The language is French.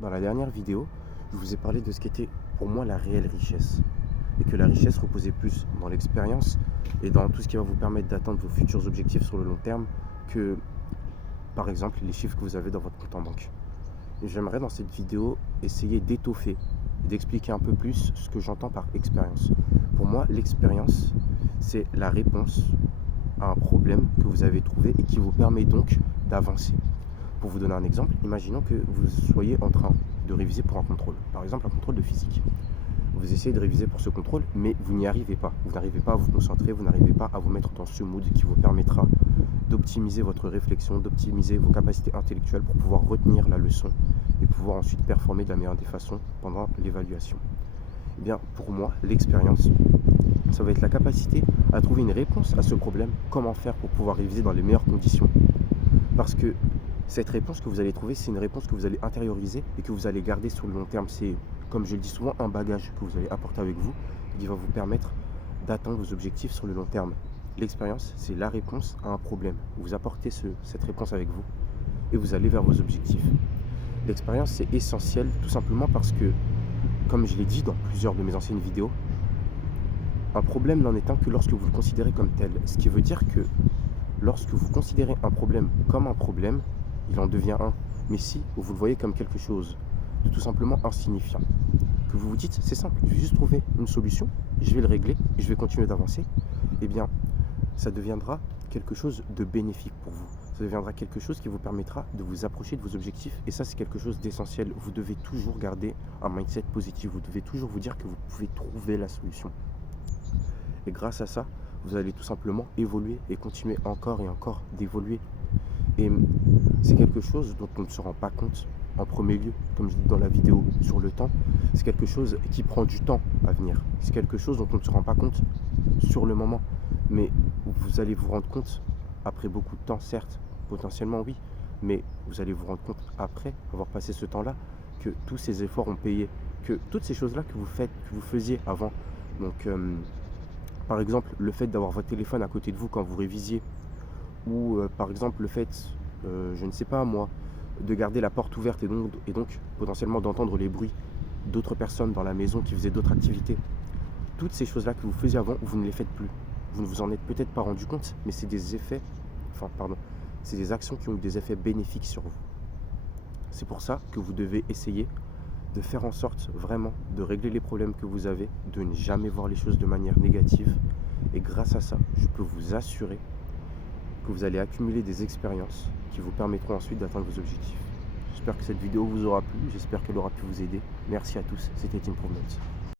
Dans la dernière vidéo, je vous ai parlé de ce qu'était pour moi la réelle richesse. Et que la richesse reposait plus dans l'expérience et dans tout ce qui va vous permettre d'atteindre vos futurs objectifs sur le long terme que, par exemple, les chiffres que vous avez dans votre compte en banque. Et j'aimerais dans cette vidéo essayer d'étoffer et d'expliquer un peu plus ce que j'entends par expérience. Pour moi, l'expérience, c'est la réponse à un problème que vous avez trouvé et qui vous permet donc d'avancer. Pour vous donner un exemple, imaginons que vous soyez en train de réviser pour un contrôle, par exemple un contrôle de physique. Vous essayez de réviser pour ce contrôle, mais vous n'y arrivez pas. Vous n'arrivez pas à vous concentrer, vous n'arrivez pas à vous mettre dans ce mood qui vous permettra d'optimiser votre réflexion, d'optimiser vos capacités intellectuelles pour pouvoir retenir la leçon et pouvoir ensuite performer de la meilleure des façons pendant l'évaluation. Eh bien, pour moi, l'expérience, ça va être la capacité à trouver une réponse à ce problème, comment faire pour pouvoir réviser dans les meilleures conditions. Parce que cette réponse que vous allez trouver, c'est une réponse que vous allez intérioriser et que vous allez garder sur le long terme. C'est, comme je le dis souvent, un bagage que vous allez apporter avec vous qui va vous permettre d'atteindre vos objectifs sur le long terme. L'expérience, c'est la réponse à un problème. Vous apportez cette réponse avec vous et vous allez vers vos objectifs. L'expérience, c'est essentiel tout simplement parce que, comme je l'ai dit dans plusieurs de mes anciennes vidéos, un problème n'en est un que lorsque vous le considérez comme tel. Ce qui veut dire que lorsque vous considérez un problème comme un problème, il en devient un. Mais si vous le voyez comme quelque chose de tout simplement insignifiant, que vous vous dites, c'est simple, je vais juste trouver une solution, je vais le régler et je vais continuer d'avancer, eh bien, ça deviendra quelque chose de bénéfique pour vous. Ça deviendra quelque chose qui vous permettra de vous approcher de vos objectifs. Et ça, c'est quelque chose d'essentiel. Vous devez toujours garder un mindset positif. Vous devez toujours vous dire que vous pouvez trouver la solution. Et grâce à ça, vous allez tout simplement évoluer et continuer encore et encore d'évoluer. Et c'est quelque chose dont on ne se rend pas compte en premier lieu, comme je dis dans la vidéo sur le temps. C'est quelque chose qui prend du temps à venir. C'est quelque chose dont on ne se rend pas compte sur le moment. Mais vous allez vous rendre compte après beaucoup de temps, certes, potentiellement oui, mais vous allez vous rendre compte après avoir passé ce temps-là que tous ces efforts ont payé, que toutes ces choses-là que vous faites, que vous faisiez avant, donc par exemple le fait d'avoir votre téléphone à côté de vous quand vous révisiez, ou par exemple le fait, je ne sais pas moi, de garder la porte ouverte et donc potentiellement d'entendre les bruits d'autres personnes dans la maison qui faisaient d'autres activités. Toutes ces choses-là que vous faisiez avant, vous ne les faites plus. Vous ne vous en êtes peut-être pas rendu compte, mais c'est des effets, c'est des actions qui ont eu des effets bénéfiques sur vous. C'est pour ça que vous devez essayer de faire en sorte vraiment de régler les problèmes que vous avez, de ne jamais voir les choses de manière négative. Et grâce à ça, je peux vous assurer que vous allez accumuler des expériences qui vous permettront ensuite d'atteindre vos objectifs. J'espère que cette vidéo vous aura plu, j'espère qu'elle aura pu vous aider. Merci à tous, c'était Improvement.